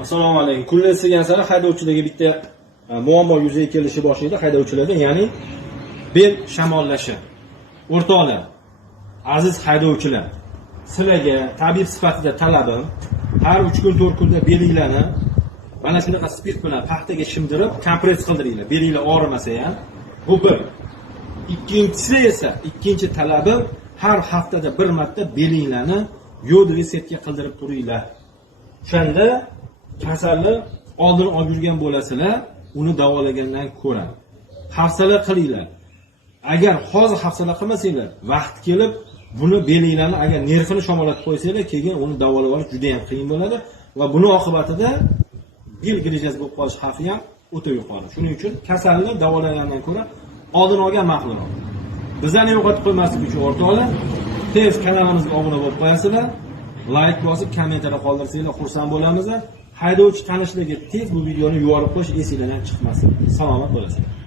Assalomu alaykum. Kunlar isigan sari haydovchilarga bitta muammo yuzaga kelishi boshlaydi haydovchilarda, ya'ni bel shamollashi. O'rtoqlar, aziz haydovchilar, sizlarga tabib sifatida talabim, har 3 kun 4 kunda belinglarni mana shunaqa spirt bilan paxtaga shimdirib, kompress qildiringlar. Belinglar og'rimasa ham. Bu bir. Ikkinchisi esa, ikkinchi talabim, har haftada bir marta belinglarni yod resetga qildirib turinglar. O'shanda kasalni oldin olib yurgan bo'lasizlar, uni davolagandan ko'ra. Hafsala qilinglar. Agar hozir hafsala qilmasanglar, vaqt kelib buni belinglarni agar nervini shamollatib qo'ysanglar, keyin uni davolab olish juda ham qiyin bo'ladi va buni oqibatida bel grejasi bo'lib qolish xavfi ham o'ta yuqori. Shuning uchun kasalni davolagandan ko'ra oldin olgan ma'qulroq. Bizlarni yo'qotib qo'ymaslik uchun o'rtoqlar, tez kanalimizga obuna bo'lib qo'yasizlar, like bosib, kommentariy qoldirsanglar xursand bo'lamiz. Haydovchi tanishlarga tez bu videoni yuborib qo'yish esingizdan chiqmasin. Salomat bo'lasizlar.